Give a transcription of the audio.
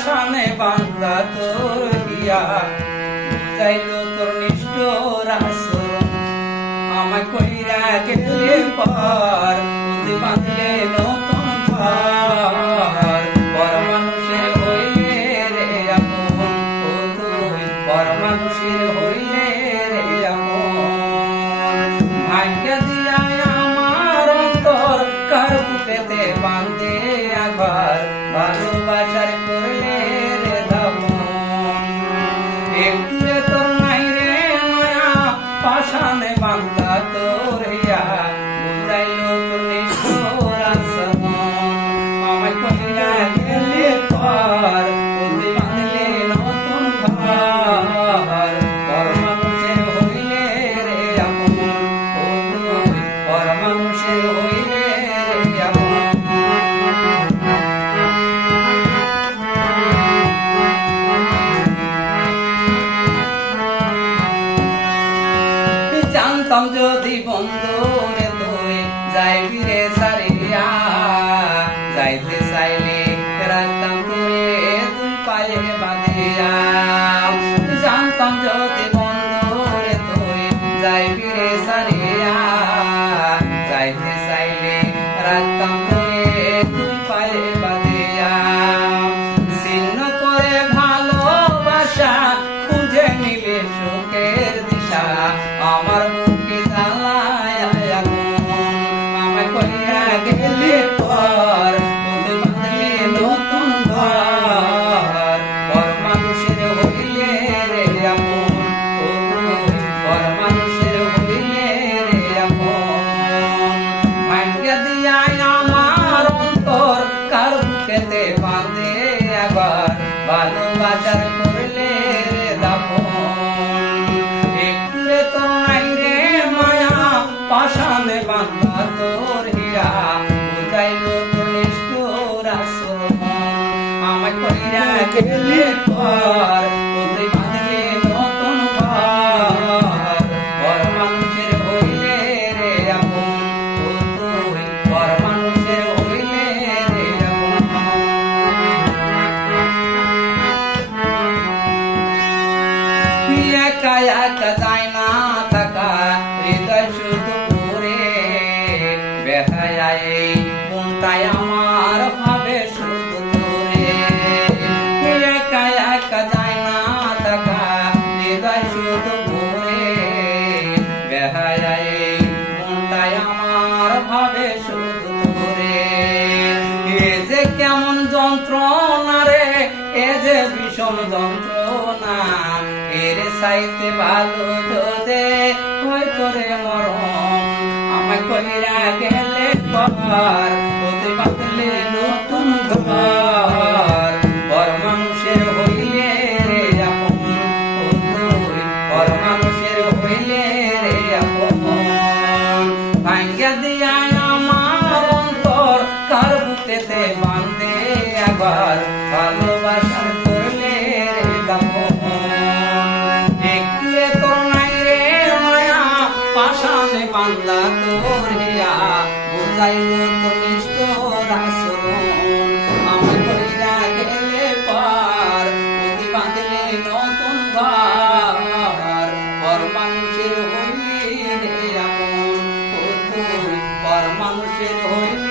পাশানে বান্ধা তোর হিয়া বুঝাইল তোর নিষ্ঠুর আচরণ আমায় কইরা গেলে পর পুঁতি বাঁধলে নতুন ঘর পর মানুষের হইলে রে আপন ও তুই পর মানুষের হইলে রে আপন ভাগ্য দিয়া আমার অন্তর কার বুকেতে বাঁধে আবার ভালোবাসার করলে রে দামন একটু তোর নাই রে মায়া পাশানে বান্ধা তোর হিয়া বুঝাইল তোর নিষ্ঠুর আচরণ আমায় কইরা গেলে পর পুঁতি বাঁধলে নতুন ঘর পর মানুষের হইলে রে আপন ও তুই পর মানুষের হইলে রে আপন জানতাম যদি বন্ধু রে তুই যাইবি রে সারিয়া যাইতে চাইলে রাখতাম তোরে দুই পায়ে বাঁধিয়া জানতাম যদি বন্ধু রে তুই যাইবি রে সারিয়া যাইতে চাইলে রাখতাম তোরে দুই পায়ে বাঁধিয়া ছিন্ন করে ভালোবাসা খুঁজে নিলে সুখের দিশা আমার বুকে জ্বালায় আগুন আমায় কইরা গেলে পর পুঁতি বাঁধলে নতুন ঘর পর মানুষের হইলে রে আপন ও তুই পর মানুষের হইলে রে আপন ভাগ্য দিয়া আমার অন্তর কার বুকেতে বাঁধে আবার ভালোবাসার করলে রে দাপন পাশানে বান্ধা তোর হিয়া বুঝাইল তোর নিষ্ঠুর আচরণ আমায় কইরা গেলে পর পুঁতি বাঁধলে নতুন ঘর পর মানুষের হইলে রে আপন ও তুই পর মানুষের হইলে রে আপন একা একা যায় না থাকা হৃদয় শুধু বেহায় মনটাই আমার ভাবে শুধু তোরে একা একা যায় না থাকা হৃদয় শুধু ভরে বেহায় মনটাই আমার ভাবে শুধু তোরে এ যে কেমন যন্ত্রণা রে এ যে ভীষণ যন্ত্রণা এর চাইতে ভালো যদি হয়তো রে মরণ আমায় কইরা গেলে পর পুঁতি বাঁধলে নতুন ঘর পর মানুষের হইলে রে আপন ও তুই পর মানুষের হইলে রে আপন ভাগ্য দিয়া আমার অন্তর কার বুকেতে বাঁধে আবার ভালোবাসার করলে রে দাপন একটু তোর নাই রে মায়া পাশানে বান্ধা তোর হিয়া বুঝাইল তোর নিষ্ঠুর আচরণ আমায় কইরা গেলে পর পুঁতি বাঁধলে নতুন ঘর পর মানুষের হইলে রে আপন ও তুই পর মানুষের হইলে